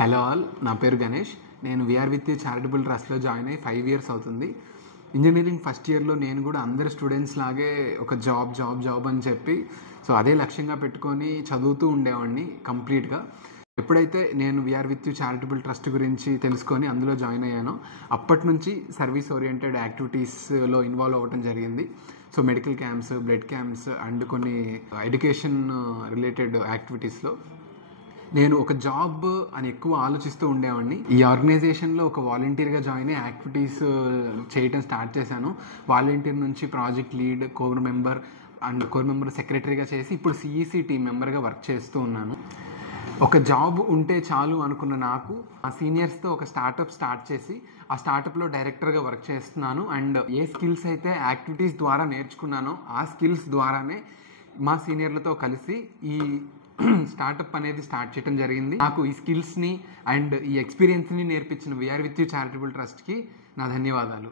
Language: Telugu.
హలో ఆల్, నా పేరు గణేష్. నేను వీఆర్ విత్ యూ చారిటబుల్ ట్రస్ట్లో జాయిన్ అయ్యి 5 years అవుతుంది. ఇంజనీరింగ్ ఫస్ట్ ఇయర్లో నేను కూడా అందరు స్టూడెంట్స్ లాగే ఒక జాబ్ అని చెప్పి అదే లక్ష్యంగా పెట్టుకొని చదువుతూ ఉండేవాడిని కంప్లీట్గా. ఎప్పుడైతే నేను we are with you charitable trust గురించి తెలుసుకొని అందులో జాయిన్ అయ్యానో అప్పటి నుంచి సర్వీస్ ఓరియంటెడ్ యాక్టివిటీస్లో ఇన్వాల్వ్ అవ్వటం జరిగింది. Medical camps, blood camps and కొన్ని ఎడ్యుకేషన్ రిలేటెడ్ యాక్టివిటీస్లో నేను ఒక జాబ్ అని ఎక్కువ ఆలోచిస్తూ ఉండేవాడిని. ఈ ఆర్గనైజేషన్లో ఒక వాలంటీర్గా జాయిన్ అయ్యి యాక్టివిటీస్ చేయటం స్టార్ట్ చేశాను. వాలంటీర్ నుంచి ప్రాజెక్ట్ లీడ్, కోర్ మెంబర్ సెక్రటరీగా చేసి ఇప్పుడు సిఈసి టీం మెంబర్గా వర్క్ చేస్తూ ఉన్నాను. ఒక జాబ్ ఉంటే చాలు అనుకున్న నాకు ఆ సీనియర్స్తో ఒక స్టార్టప్ స్టార్ట్ చేసి ఆ స్టార్టప్లో డైరెక్టర్గా వర్క్ చేస్తున్నాను. అండ్ ఏ స్కిల్స్ అయితే యాక్టివిటీస్ ద్వారా నేర్చుకున్నానో ఆ స్కిల్స్ ద్వారానే మా సీనియర్లతో కలిసి ఈ స్టార్టప్ అనేది స్టార్ట్ చేయడం జరిగింది. నాకు ఈ స్కిల్స్ని అండ్ ఈ ఎక్స్పీరియన్స్ని నేర్పించిన వీఆర్ విత్ యూ చారిటబుల్ ట్రస్ట్కి నా ధన్యవాదాలు.